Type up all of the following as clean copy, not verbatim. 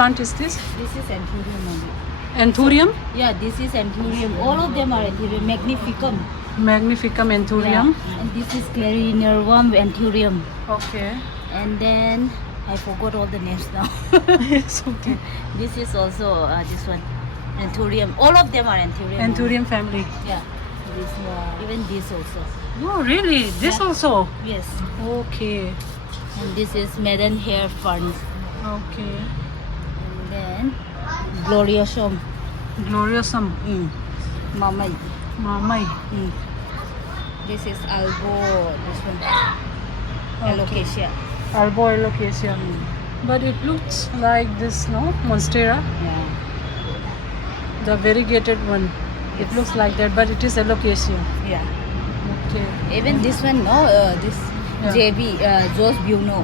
plant is this? This is anthurium only. Anthurium? Yeah, this is anthurium. All of them are anthurium. Magnificum. Magnificum anthurium. Yeah. And this is clarinervum anthurium. Okay. And then I forgot all the names now. Yes, okay. This is also this one, anthurium. All of them are anthurium. Anthurium family. Yeah. This one. Even this also. Oh, really? This Yeah. also? Yes. Okay. And this is maidenhair fern. Okay. And then gloriosum. Gloriosum. Mamai. Mamai. This is albo. This one. Okay. Alocasia. Albo alocasia. But it looks like this, no? Monstera. Yeah. The variegated one. It Yes. looks like that, but it is alocasia. Yeah. Okay. Even this one, no, this Yeah. JB, Jos Buno.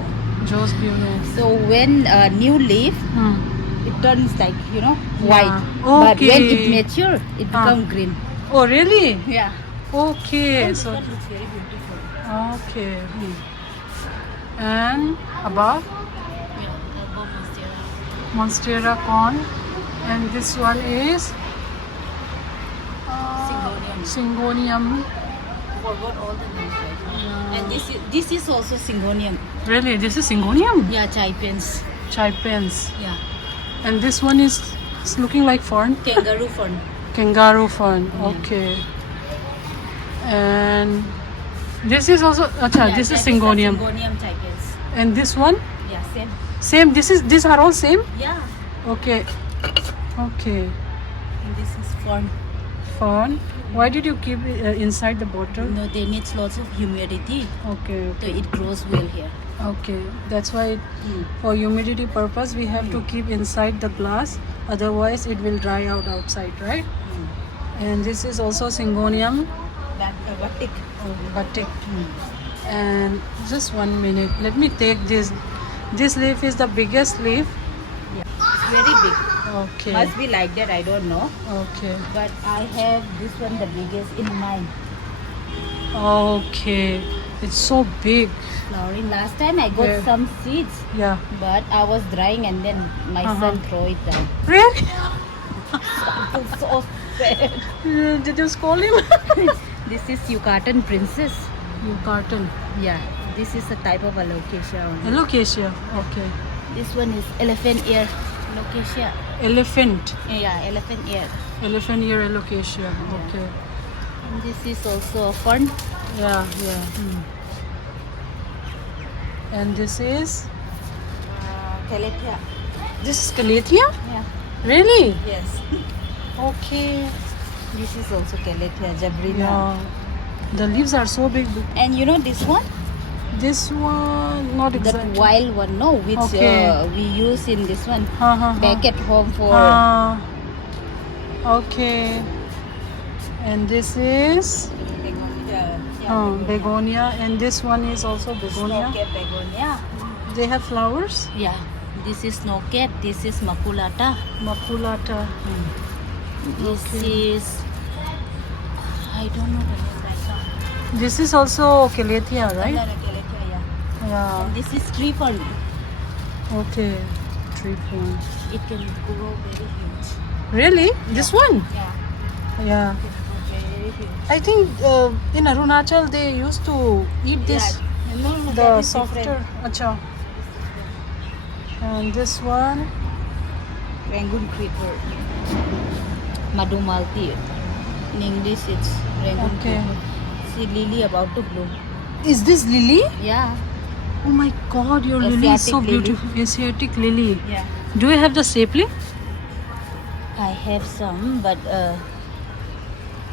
Jos Buno. So when new leaf, it turns like, white. Yeah. But when it Okay. mature, it becomes green. Oh, really? Yeah. Okay. This So, one looks very beautiful. okay. And above, Yeah, albo monstera. Monstera corn. And this one is Syngonium. Syngonium. Forgot all the names right now. And this is also Syngonium. Really? This is Syngonium? Yeah, Chaipens. Chaipens. Yeah. And this one is it's looking like fern. Kangaroo fern. Kangaroo fern. Yeah. Okay. And this is also acha, Yeah, this is that Syngonium. Syngonium Chaipens. And this one? Yeah, same. Same. These are all same? Yeah. Okay. Okay. And this is fern. Fern. Why did you keep it inside the bottle? No, they need lots of humidity. Okay. So Okay. it grows well here. Okay. That's why for humidity purpose we have to keep inside the glass. Otherwise it will dry out outside, right? And this is also Syngonium Batik. batik. And just 1 minute. Let me take this. This leaf is the biggest leaf. It's very big. Okay. Must be like that, I don't know. Okay. But I have this one the biggest in mine. Okay. It's so big. Flowering. Last time I got Yeah. some seeds, Yeah. but I was drying and then my son throw it down. Really? It's so sad. Did you scold him? This is Yucatan princess. You carton. Yeah. This is a type of alocasia. only. Alocasia. Okay. This one is elephant ear alocasia. Elephant. Yeah, elephant ear. Elephant ear alocasia. Okay. And this is also a fern. Yeah, yeah. And this is? Calathea. This is Calathea? Yeah. Really? Yes. Okay. This is also Calathea jabrina. Yeah. The leaves are so big. And you know this one? This one, not That exactly. wild one, no, which Okay. we use in this one. Uh-huh. Back at home for Okay. And this is begonia. And this one is also begonia. Snow-capped begonia. They have flowers. Yeah. This is snow-capped. This is maculata. Maculata. This Okay. is I don't know the name right now. This is also Calathea, right? Calathea, yeah. Yeah. And this is tree fern. Okay. Tree fern. It can grow very huge. Really? This one? Yeah. Yeah. It can grow very huge. I think in Arunachal they used to eat this. Yeah. No, that The is softer. different. Acha. And this one. Rangoon creeper. Madhumalti. In English, it's Rangoon Okay. creeper. See lily about to bloom. Is this lily? Yeah. Oh my God, your lily is so Asiatic lily. beautiful. Asiatic lily. Yeah. Do you have the sapling? I have some, but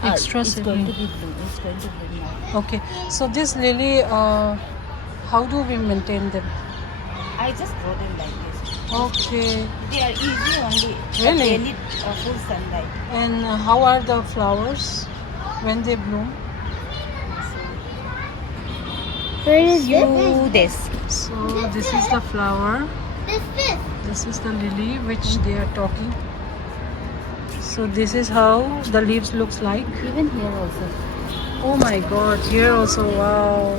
Extra it's going sapling. to be bloom. It's going to bloom now. Okay. So this lily, how do we maintain them? I just grow them like this. Okay. They are easy only. But Really? they need full sunlight. And how are the flowers when they bloom? Where is You this. So this is the flower. This is the lily which they are talking. So this is how the leaves looks like. Even here also. Oh my God, here also, wow.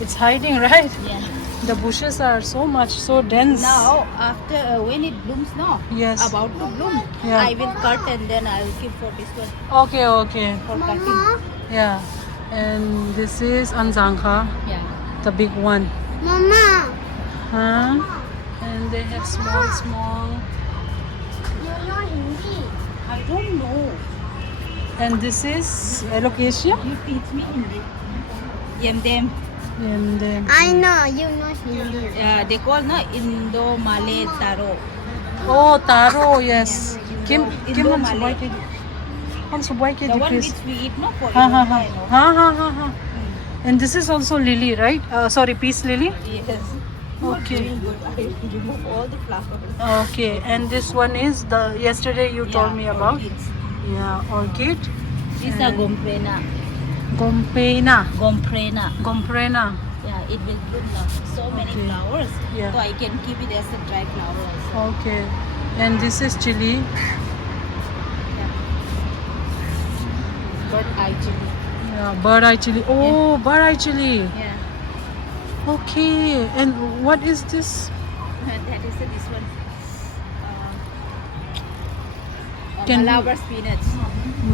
It's hiding, right? Yeah. The bushes are so much, so dense. Now, after when it blooms, no, Yes. about to bloom, Yeah. I will cut and then I will keep for this one Okay, okay. for cutting. Yeah. And this is Anzangha, Yeah. the big one. Mama. Huh? And they have small. You know Hindi. I don't know. And this is alocasia. You teach me Hindi. Yemdem. And then, I know you know Hindi. They call no Indo-Malay taro. oh, taro, yes. Kim, Indo- Kim, Indo-Malay. Subway ke The one please. which we eat no for Ha ha Indo, ha. I know. Ha ha ha ha. And this is also lily, right? Sorry, peace lily. Yes. Okay. Doing good. I remove all the flowers. Okay, and this one is the yesterday you told me about. Orchids. Yeah, orchid. These are gomprena. Gomprena. Gomprena. Yeah, it will bloom now. So many Okay. flowers. Yeah. So I can keep it as a dry flower also. Okay. And this is chili. But eye chili. Yeah, bird eye chili. Oh, bird eye chili. Yeah. Okay. And what is this? That is this one. Can we- Malabar spinach.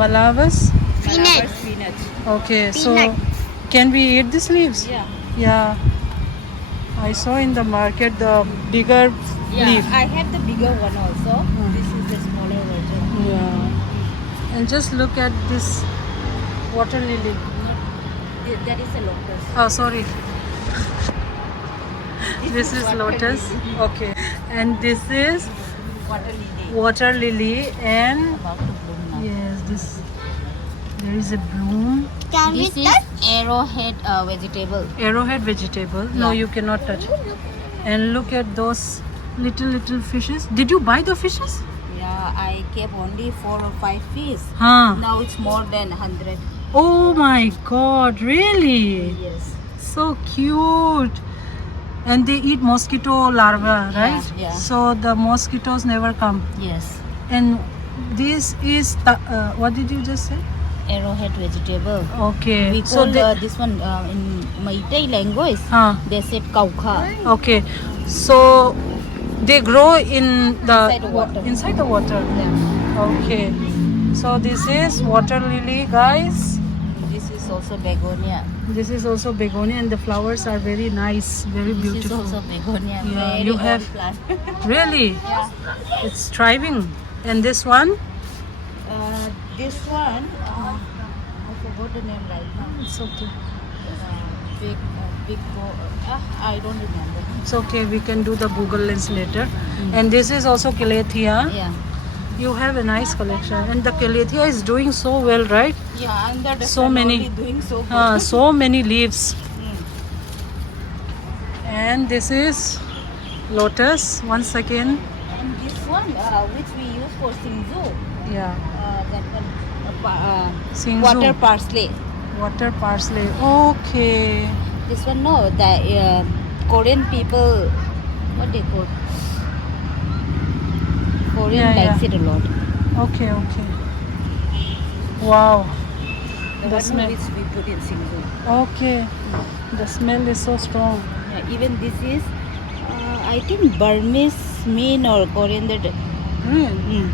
Malavas. Malabar spinach. Okay, so Peanut. can we eat these leaves? Yeah. Yeah. I saw in the market the bigger Yeah. leaf. I have the bigger one also. This is the smaller version. Yeah. And just look at this water lily. That is a lotus. Oh, sorry. This is water lotus. lily. Okay. And this is Water lily. water lily and About to bloom now. yes, this there is a bloom. Can we This is touch? arrowhead vegetable. Arrowhead vegetable. No, Yeah. you cannot touch it. And look at those little fishes. Did you buy the fishes? Yeah, I kept only 4 or 5 fish. Huh. Now it's more than 100. Oh my god, really? Yes. So cute. And they eat mosquito larvae, right? yeah. So the mosquitoes never come. Yes. And this is what did you just say? Arrowhead vegetable. Okay. We So call they, this one in Meitei language. huh. They said kaukha. Okay. So they grow in the Inside the water. inside the water. Yeah. Okay. So this is water lily, guys. This is also begonia. This is also begonia, and the flowers are very nice, very This is beautiful. also begonia. Yeah, Very you old have- plant. Really, Yeah. it's thriving. And this one, This one, I forgot the name right now. it's okay. I don't remember. It's okay. We can do the Google Lens later. And this is also Calathea. Yeah. You have a nice collection, and the Calathea is doing so well, right? Yeah, and the So many. doing so good. So many leaves. Mm. And this is lotus. Once again, And this one, which we use for Singzu, yeah, that one, Singzu. water parsley. Water parsley. Okay. This one, no, the Korean people, what they call? Korean Yeah, likes yeah. it a lot. Okay. Okay. Wow. The The one smell. which we put in Singzu. Okay. The smell is so strong. Yeah, even this is, I think Burmese mint or coriander. Really?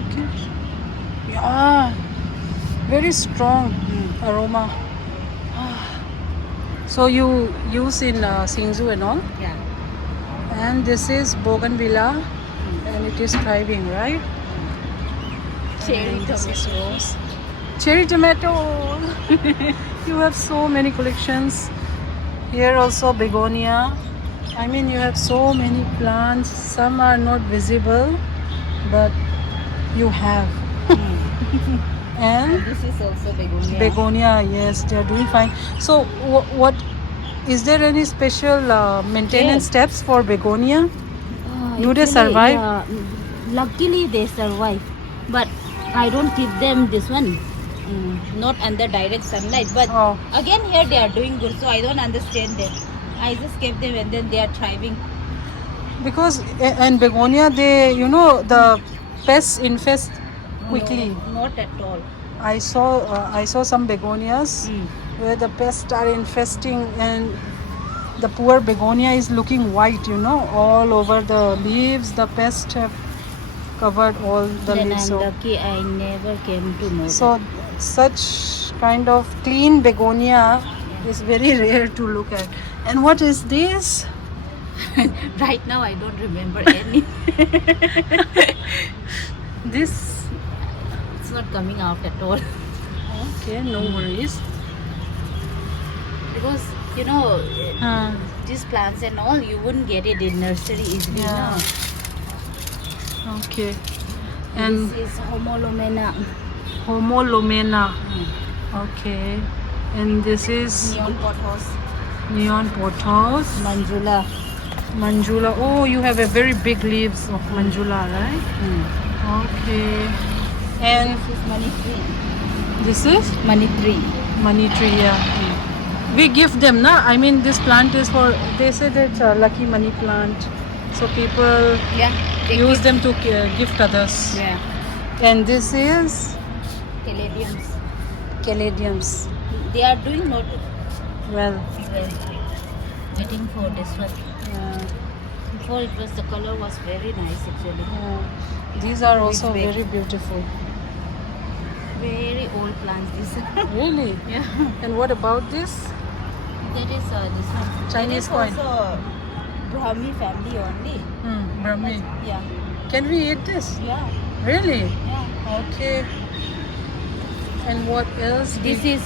Okay. Yeah. Very strong aroma. So you use in Singzu and all. Yeah. And this is bougainvillea, and it is thriving, right? Cherry And this is tomato. rose. Cherry tomato. You have so many collections. Here also begonia. I mean, you have so many plants. Some are not visible, but you have. And This is also begonia. begonia, yes, they are doing fine. So, what is there any special maintenance Yes. steps for begonia? Do they Actually, survive? yeah, luckily they survive, but I don't keep them this one. Not under direct sunlight, but Oh. again here they are doing good, so I don't understand them. I just kept them and then they are thriving. Because in begonia, they, the pests infest quickly. No, not at all. I saw some begonias where the pests are infesting, and the poor begonia is looking white, you know, all over the leaves. The pests have covered all the Then leaves. I'm So, lucky I never came to know so such kind of clean begonia is very rare to look at. And what is this? that. Right now I don't remember any. This. It's not coming out at all. Okay, no worries. Because, you know, Huh. these plants and all, you wouldn't get it in nursery easily. Yeah. No? Okay. And This is Homolomena. Homolomena. Okay. And this is Neon pothos. neon pothos. Manjula. Manjula. Oh, you have a very big leaves of manjula, right? Okay. And This is money tree. this is Money tree. money tree. Yeah. We give them, na? I mean, this plant is for. They say that it's a lucky money plant, so people Yeah. use them to gift others. Yeah. And this is Caladiums. caladiums. They are doing not Well, well. Waiting for this one. yeah. Before it was, the color was very nice actually. Yeah. These are also big. very beautiful. Very old plants this. Really? Yeah. And what about this? That is this one. Chinese That is coin. also Brahmi family only. Brahmi. Yeah. Can we eat this? Yeah. Really? Yeah. Okay. And what else? This is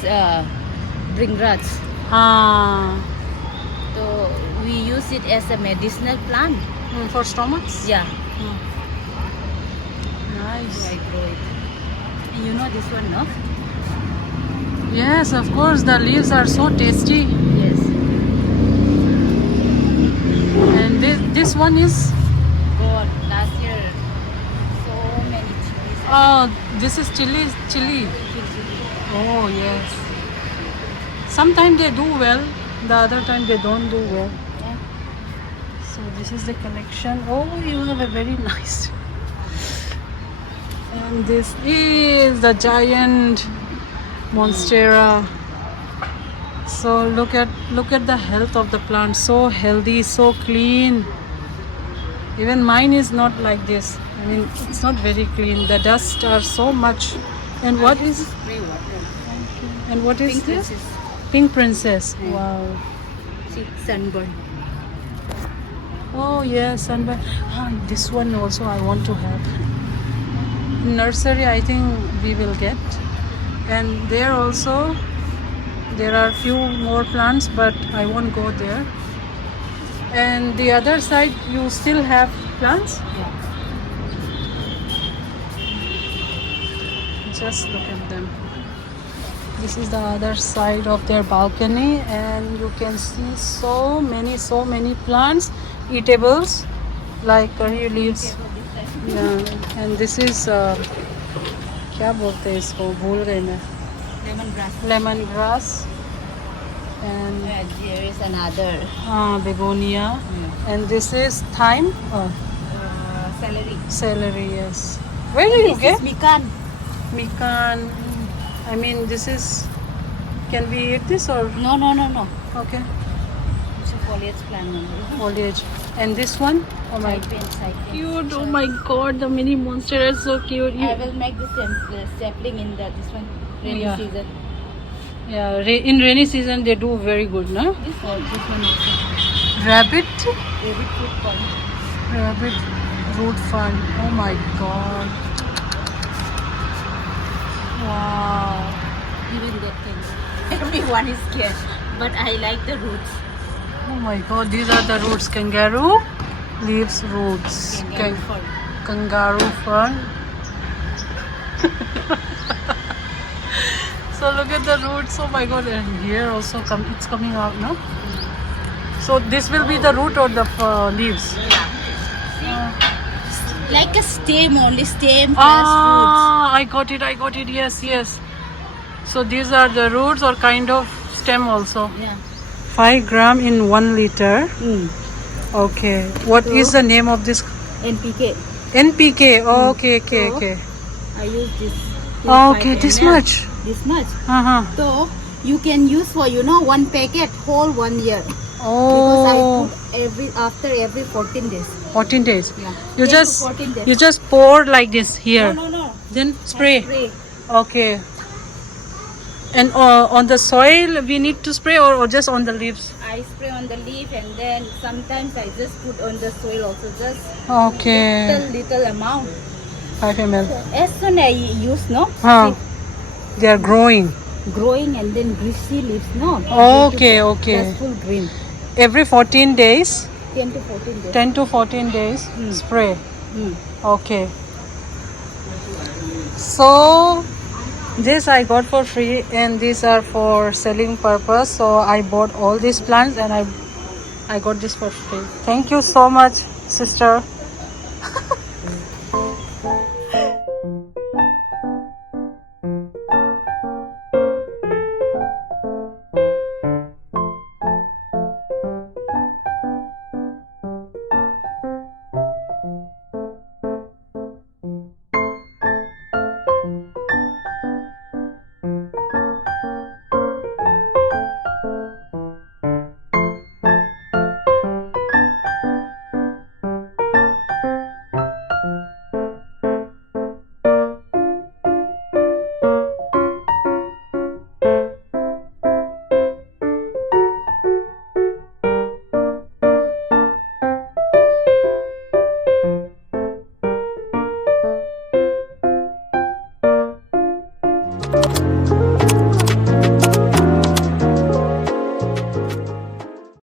Bringraj. Ah, So we use it as a medicinal plant. for stomachs? Yeah. Nice. I grow it. You know this one, no? Yes, of course. The leaves are so tasty. Yes. And this one is. God, last year so many chilies. Oh, this is chili. Oh yes. Sometimes they do well. The other time they don't do well. Yeah. So this is the collection. Oh, you have a very nice. And this is the giant monstera. So look at the health of the plant. So healthy, so clean. Even mine is not like this. I mean, it's not very clean. The dust are so much. And what is? Spray water. And what is Pink this? princess. Pink princess. Yeah. Wow. See, sunburn. Oh yes, and this one also I want to have. In nursery, I think we will get, and there also there are few more plants, but I won't go there. And the other side, you still have plants. Yeah. Just look at them. This is the other side of their balcony, and you can see so many plants, eatables, like curry leaves. Yeah, and this is क्या बोलते हैं इसको भूल गई मैं Lemongrass. lemongrass and There is another begonia, and this is thyme. celery. Celery, yes. Where do you This get is mikan. mikan? I mean, this is. Can we eat this or No. okay? It's a foliage plant only. Foliage. And this one? Oh my Side paint, side paint. cute! Oh my god, the mini monster is so cute. I will make the sapling in this one rainy Yeah. season. Yeah, in rainy season they do very good, no? This one also. Rabbit, Rabbit food corn. rabbit root fern. Oh my god! Wow. Even that thing. Everyone is scared, but I like the roots. Oh my god, these are the roots. Kangaroo leaves roots. Kangaroo fern. Kangaroo fern. So look at the roots. Oh my god, and here also it's coming out, no? So this will be the root or the leaves? Like a stem only, stem plus roots. I got it. Yes. So these are the roots or kind of stem also. Yeah. 5 gram in 1 liter. Okay. What is the name of this? NPK. NPK. Oh, okay. I use this. Okay, this much. This much. Uh-huh. So you can use for 1 packet whole 1 year. Because I Oh, put after every 14 days. 14 days. Yeah. You 10 to just 14 days. you just pour like this here. No. Then spray. Spray. Okay. And on the soil we need to spray or just on the leaves? I spray on the leaf and then sometimes I just put on the soil also, just Okay. little amount. 5 ml. As soon as I use, no? Huh. They are growing. Growing and then greasy leaves, no? Okay, okay. Just full green. Every 14 days, 10 to 14 days. 10 to 14 days, spray. Mm. Okay. So this I got for free and these are for selling purpose. So I bought all these plants and I got this for free. Thank you so much, sister.